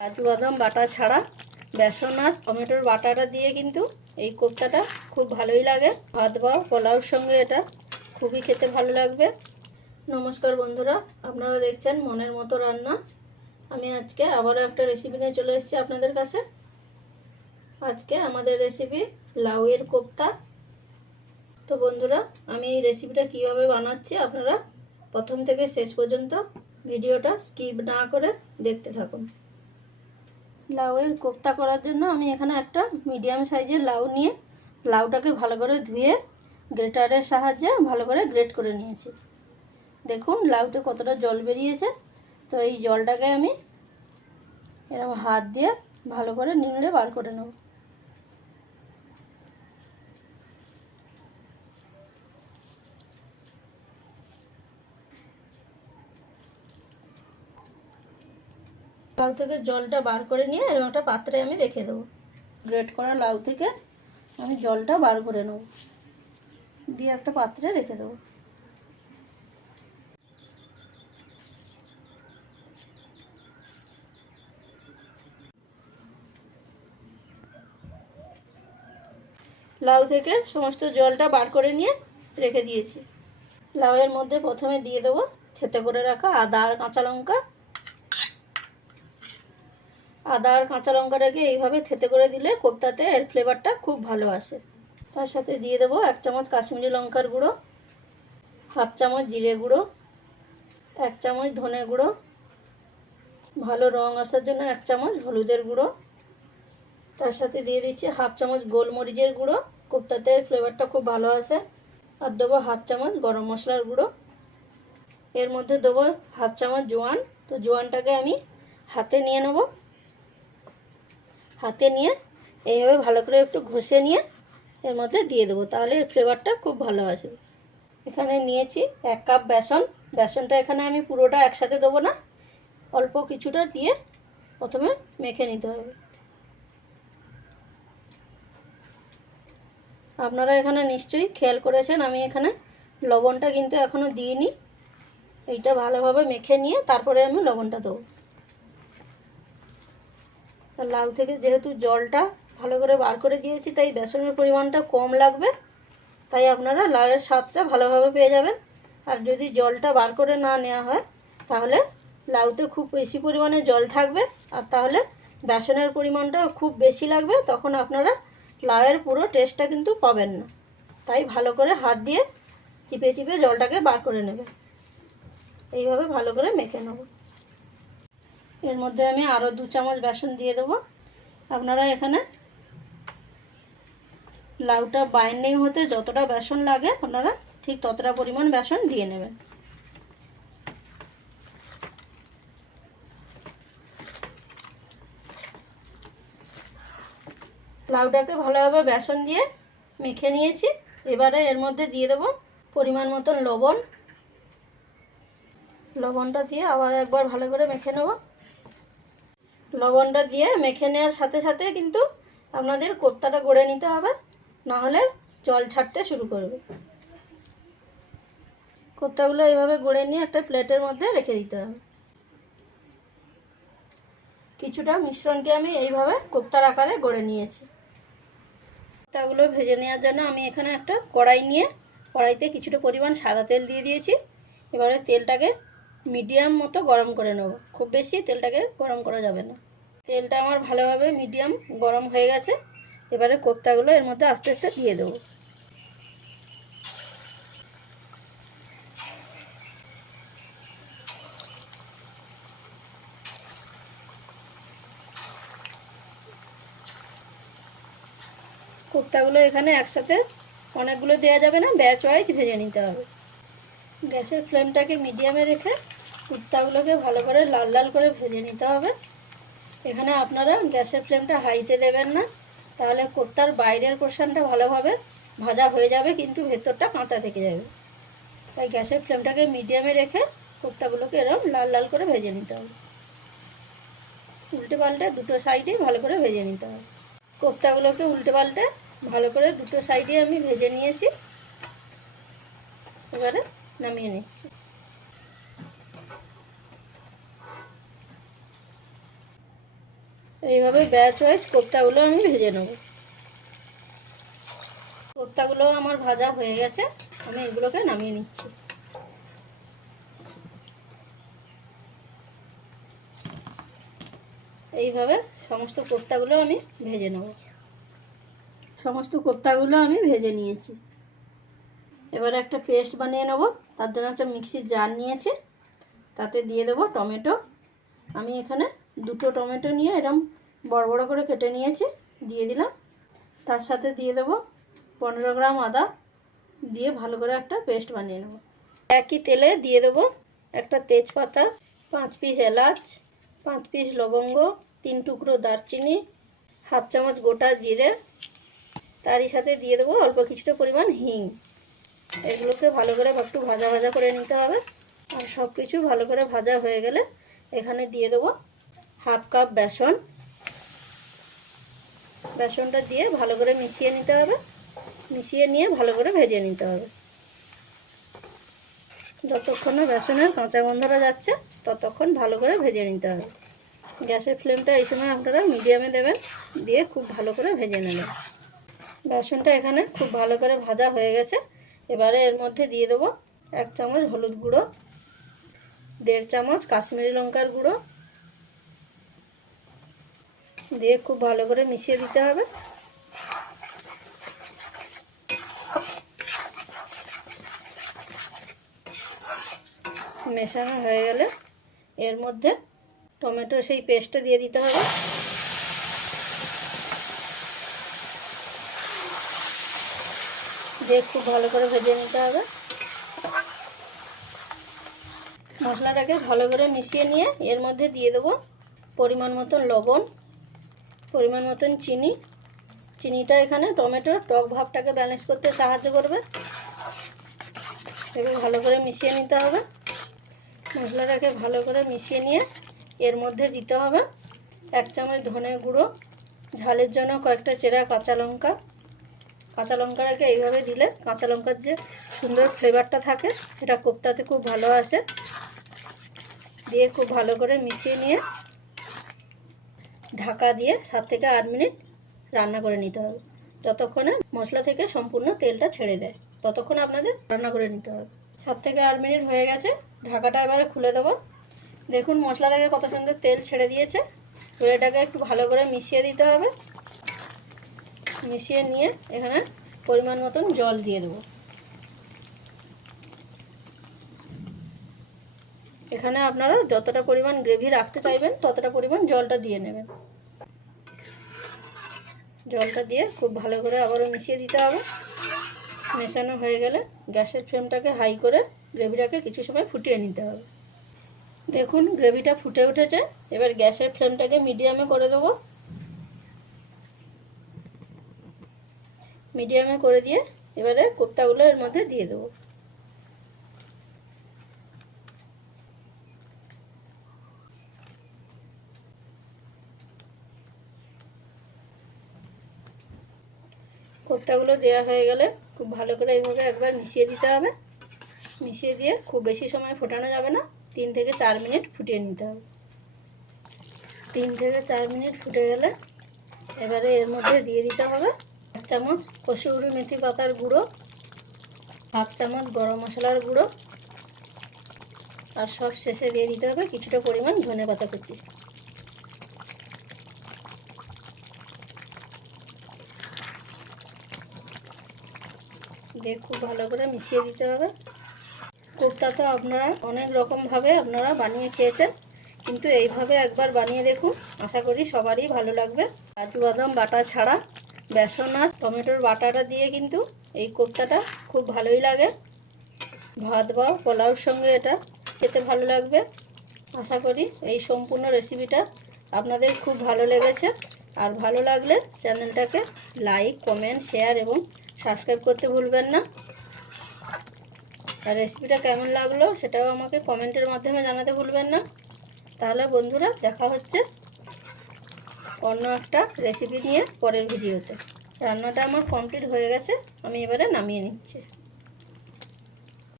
কাজু বাদাম, বাটা ছাড়া, বেসন আর টমেটোর বাটাটা দিয়ে কিন্তু এই কোপ্তাটা খুব ভালোই লাগে। ভাত বা পোলাওর সঙ্গে এটা খুবই খেতে ভালো লাগবে। নমস্কার বন্ধুরা, আপনারা দেখছেন মনের মতো রান্না। আমি আজকে আবারও একটা রেসিপি নিয়ে চলে এসেছি আপনাদের কাছে। আজকে আমাদের রেসিপি লাউয়ের কোপ্তা। তো বন্ধুরা, আমি এই রেসিপিটা কীভাবে বানাচ্ছি আপনারা প্রথম থেকে শেষ পর্যন্ত ভিডিওটা স্কিপ না করে দেখতে থাকুন। লাউয়ের কোপ্তা করার জন্য আমি এখানে একটা মিডিয়াম সাইজের লাউ নিয়ে লাউটাকে ভালো করে ধুয়ে গ্রেটারের সাহায্যে ভালো করে গ্রেট করে নিয়েছি। দেখুন, লাউতে কতটা জল বেরিয়েছে। তো এই জলটাকে আমি এরকম হাত দিয়ে ভালো করে নিংড়ে বার করে নেব। লাউ থেকে জলটা বার করে নিয়ে এরকম একটা পাত্রে আমি রেখে দেবো। গ্রেট করা লাউ থেকে আমি জলটা বার করে নেব। দিয়ে একটা পাত্রে রেখে দেবো। লাউ থেকে সমস্ত জলটা বার করে নিয়ে রেখে দিয়েছি। লাউয়ের মধ্যে প্রথমে দিয়ে দেবো থেতে করে রাখা আদা আর কাঁচা লঙ্কা। আদা আর কাঁচা লঙ্কাটাকে এইভাবে থেতে করে দিলে কোপ্তাতে এর ফ্লেভারটা খুব ভালো আসে। তার সাথে দিয়ে দেবো এক চামচ কাশ্মীরি লঙ্কার গুঁড়ো, হাফ চামচ জিরে গুঁড়ো, এক চামচ ধনে গুঁড়ো, ভালো রং আসার জন্য এক চামচ হলুদের গুঁড়ো। তার সাথে দিয়ে দিচ্ছি হাফ চামচ গোলমরিচের গুঁড়ো, কোপ্তাতে ফ্লেভারটা খুব ভালো আসে। আর দেবো হাফ চামচ গরম মশলার গুঁড়ো। এর মধ্যে দেবো হাফ চামচ জোয়ান, তো জোয়ানটাকে আমি হাতে নিয়ে নেব। হাতে নিয়ে এইভাবে ভালো করে একটু ঘষে নিয়ে এর মধ্যে দিয়ে দেবো। তাহলে এর ফ্লেভারটা খুব ভালো আসবে। এখানে নিয়েছি এক কাপ বেসন। বেসনটা এখানে আমি পুরোটা একসাথে দেবো না। অল্প কিছুটা দিয়ে প্রথমে মেখে নিতে হবে। আপনারা এখানে নিশ্চয়ই খেয়াল করেছেন, আমি এখানে লবণটা কিন্তু এখনও দিইনি। এইটা ভালোভাবে মেখে নিয়ে তারপরে আমি লবণটা দেবো। আর লাউ থেকে যেহেতু জলটা ভালো করে বার করে দিয়েছি, তাই বেসনের পরিমাণটা কম লাগবে। তাই আপনারা লাউয়ের স্বাদটা ভালোভাবে পেয়ে যাবেন। আর যদি জলটা বার করে না নেওয়া হয়, তাহলে লাউতে খুব বেশি পরিমাণে জল থাকবে। আর তাহলে বেসনের পরিমাণটা খুব বেশি লাগবে, তখন আপনারা লাউয়ের পুরো টেস্টটা কিন্তু পাবেন না। তাই ভালো করে হাত দিয়ে চিপে চিপে জলটাকে বার করে নেবে এইভাবে ভালো করে মেখে নেব। এর মধ্যে আমি আরও দু চামচ বেসন দিয়ে দেবো। আপনারা এখানে লাউটা বাইন্ডিং হতে যতটা বেসন লাগে, আপনারা ঠিক ততটা পরিমাণ বেসন দিয়ে নেবেন। লাউটাকে ভালোভাবে বেসন দিয়ে মেখে নিয়েছি। এবারে এর মধ্যে দিয়ে দেবো পরিমাণ মতন লবণ। লবণটা দিয়ে আবার একবার ভালো করে মেখে নেব। লবণটা দিয়ে মেখে নেওয়ার সাথে সাথে কিন্তু আপনাদের কোপ্তাটা গড়ে নিতে হবে, না হলে জল ছাড়তে শুরু করবে। কোপ্তাগুলো এইভাবে গড়ে নিয়ে একটা প্লেটের মধ্যে রেখে দিতে হবে। কিছুটা মিশ্রণকে আমি এইভাবে কোপ্তার আকারে গড়ে নিয়েছি। কোপ্তাগুলো ভেজে নেওয়ার জন্য আমি এখানে একটা কড়াই নিয়ে কড়াইতে কিছুটা পরিমাণ সাদা তেল দিয়ে দিয়েছি। এবারে তেলটাকে মিডিয়াম মতো গরম করে নেব। খুব বেশি তেলটাকে গরম করা যাবে না। তেলটা আমার ভালোভাবে মিডিয়াম গরম হয়ে গেছে। এবারে কোপ্তাগুলো এর মধ্যে আস্তে আস্তে দিয়ে দেবো। কোপ্তাগুলো এখানে একসাথে অনেকগুলো দেওয়া যাবে না ব্যাচ ওয়াইজ ভেজে নিতে হবে। গ্যাসের ফ্লেমটাকে মিডিয়ামে রেখে কুর্তাগুলোকে ভালো করে লাল লাল করে ভেজে নিতে হবে। এখানে আপনারা গ্যাসের ফ্লেমটা হাইতে দেবেন না, তাহলে কোর্তার বাইরের পোর্শনটা ভালোভাবে ভাজা হয়ে যাবে, কিন্তু ভেতরটা কাঁচা থেকে যাবে। তাই গ্যাসের ফ্লেমটাকে মিডিয়ামে রেখে কোর্তাগুলোকে এরকম লাল লাল করে ভেজে নিতে হবে। উল্টে পাল্টে দুটো সাইডেই ভালো করে ভেজে নিতে হবে। কোপ্তাগুলোকে উল্টে পাল্টে ভালো করে দুটো সাইডে আমি ভেজে নিয়েছি। এবারে নামিয়ে নিচ্ছি। এইভাবে ব্যাচ ওয়াইজ কোপ্তাগুলো আমি ভেজে নেব। কোপ্তাগুলো আমার ভাজা হয়ে গেছে, আমি এগুলোকে নামিয়ে নিচ্ছি। এইভাবে সমস্ত কোপ্তাগুলো আমি ভেজে নেব। সমস্ত কোপ্তাগুলো আমি ভেজে নিয়েছি। এবার একটা পেস্ট বানিয়ে নেব। তার জন্য একটা মিক্সির জার নিয়েছি। তাতে দিয়ে দেবো টমেটো। আমি এখানে দুটো টমেটো নিয়ে এরম বড় বড় করে কেটে নিয়েছি। দিয়ে দিলাম। তার সাথে দিয়ে দেবো পনেরো গ্রাম আদা। দিয়ে ভালো করে একটা পেস্ট বানিয়ে নেব। একই তেলে দিয়ে দেবো একটা তেজপাতা, পাঁচ পিস এলাচ, পাঁচ পিস লবঙ্গ, তিন টুকরো দারচিনি, হাফ চামচ গোটা জিরে। তারই সাথে দিয়ে দেবো অল্প কিছুটা পরিমাণ হিং। এগুলোকে ভালো করে একটু ভাজা ভাজা করে নিতে হবে। আর সব কিছু ভালো করে ভাজা হয়ে গেলে এখানে দিয়ে দেবো হাফ কাপ বেসন। বেসনটা দিয়ে ভালো করে মিশিয়ে নিতে হবে। মিশিয়ে নিয়ে ভালো করে ভেজে নিতে হবে। যতক্ষণ না বেসনের কাঁচা গন্ধটা যাচ্ছে, ততক্ষণ ভালো করে ভেজে নিতে হবে। গ্যাসের ফ্লেমটা এই সময় আপনারা মিডিয়ামে দেবেন, দিয়ে খুব ভালো করে ভেজে নেবেন। বেসনটা এখানে খুব ভালো করে ভাজা হয়ে গেছে। এবারে এর মধ্যে দিয়ে দেবো এক চামচ হলুদ গুঁড়ো, দেড় চামচ কাশ্মীরি লঙ্কার গুঁড়ো। দিয়ে খুব ভালো করে মিশিয়ে দিতে হবে। মেশানো হয়ে গেলে এর মধ্যে টমেটো সেই পেস্টটা দিয়ে দিতে হবে। দিয়ে খুব ভালো করে ভেজে নিতে হবে। মশলাটাকে ভালো করে মিশিয়ে নিয়ে এর মধ্যে দিয়ে দেবো পরিমাণ মতন লবণ, পরিমাণ মতন চিনি। চিনিটা এখানে টমেটোর টক ভাবটাকে ব্যালেন্স করতে সাহায্য করবে। এবার ভালো করে মিশিয়ে নিতে হবে। মশলাটাকে ভালো করে মিশিয়ে নিয়ে এর মধ্যে দিতে হবে। এক চামচ ধনে গুঁড়ো, ঝালের জন্য কয়েকটা চেরা কাঁচা লঙ্কা। কাঁচা লঙ্কাটাকে এইভাবে দিলে কাঁচা লঙ্কার যে সুন্দর ফ্লেভারটা থাকে, সেটা কোপ্তাতে খুব ভালো আসে। দিয়ে খুব ভালো করে মিশিয়ে নিয়ে ঢাকা দিয়ে সাত থেকে আট মিনিট রান্না করে নিতে হবে। যতক্ষণে মশলা থেকে সম্পূর্ণ তেলটা ছেড়ে দেয়, ততক্ষণ আপনাদের রান্না করে নিতে হবে। সাত থেকে আট মিনিট হয়ে গেছে, ঢাকাটা এবারে খুলে দেবো। দেখুন মশলা থেকে কত সুন্দর তেল ছেড়ে দিয়েছে এবার এটাকে একটু ভালো করে মিশিয়ে দিতে হবে। মিশিয়ে নিয়ে এখানে পরিমাণ মতন জল দিয়ে দেবো। এখানে আপনারা যতটা পরিমাণ গ্রেভি রাখতে চাইবেন, ততটা পরিমাণ জলটা দিয়ে নেবেন। জলটা দিয়ে খুব ভালো করে আবারও মিশিয়ে দিতে হবে। মেশানো হয়ে গেলে গ্যাসের ফ্লেমটাকে হাই করে গ্রেভিটাকে কিছু সময় ফুটিয়ে নিতে হবে। দেখুন, গ্রেভিটা ফুটে উঠেছে। এবার গ্যাসের ফ্লেমটাকে মিডিয়ামে করে দেবো। মিডিয়ামে করে দিয়ে এবারে কোপ্তাগুলো এর মধ্যে দিয়ে দেবো। কোপ্তাগুলো দেওয়া হয়ে গেলে খুব ভালো করে এইভাবে একবার মিশিয়ে দিতে হবে। মিশিয়ে দিয়ে খুব বেশি সময় ফোটানো যাবে না, তিন থেকে চার মিনিট ফুটিয়ে নিতে হবে। তিন থেকে চার মিনিট ফুটে গেলে এবারে এর মধ্যে দিয়ে দিতে হবে। চামচ কসুরি মেথি পাতার গুঁড়ো, হাফ চামচ গরম মশলার গুঁড়ো, আর সব শেষে দিয়ে দিতে হবে কিছুটা পরিমাণ ধনে পাতা কুচি। দিয়ে খুব ভালো করে মিশিয়ে দিতে হবে। কোপ্তা তো আপনারা অনেক রকমভাবে আপনারা বানিয়ে খেয়েছেন, কিন্তু এইভাবে একবার বানিয়ে দেখুন। আশা করি সবারই ভালো লাগবে। কাজু বাদাম বাটা ছাড়া বেসন আর টমেটোর বাটাটা দিয়ে কিন্তু এই কোপ্তাটা খুব ভালোই লাগে। ভাত বা পোলাওর সঙ্গে এটা খেতে ভালো লাগবে। আশা করি এই সম্পূর্ণ রেসিপিটা আপনাদের খুব ভালো লেগেছে। আর ভালো লাগলে চ্যানেলটাকে লাইক কমেন্ট শেয়ার এবং সাবস্ক্রাইব করতে ভুলবেন না। আর রেসিপিটা কেমন লাগল সেটাও আমাকে কমেন্টের মাধ্যমে জানাতে ভুলবেন না। তাহলে বন্ধুরা, দেখা হচ্ছে অন্য একটা রেসিপি নিয়ে পরের ভিডিওতে। রান্নাটা আমার কমপ্লিট হয়ে গেছে, আমি এবারে নামিয়ে নিচ্ছি।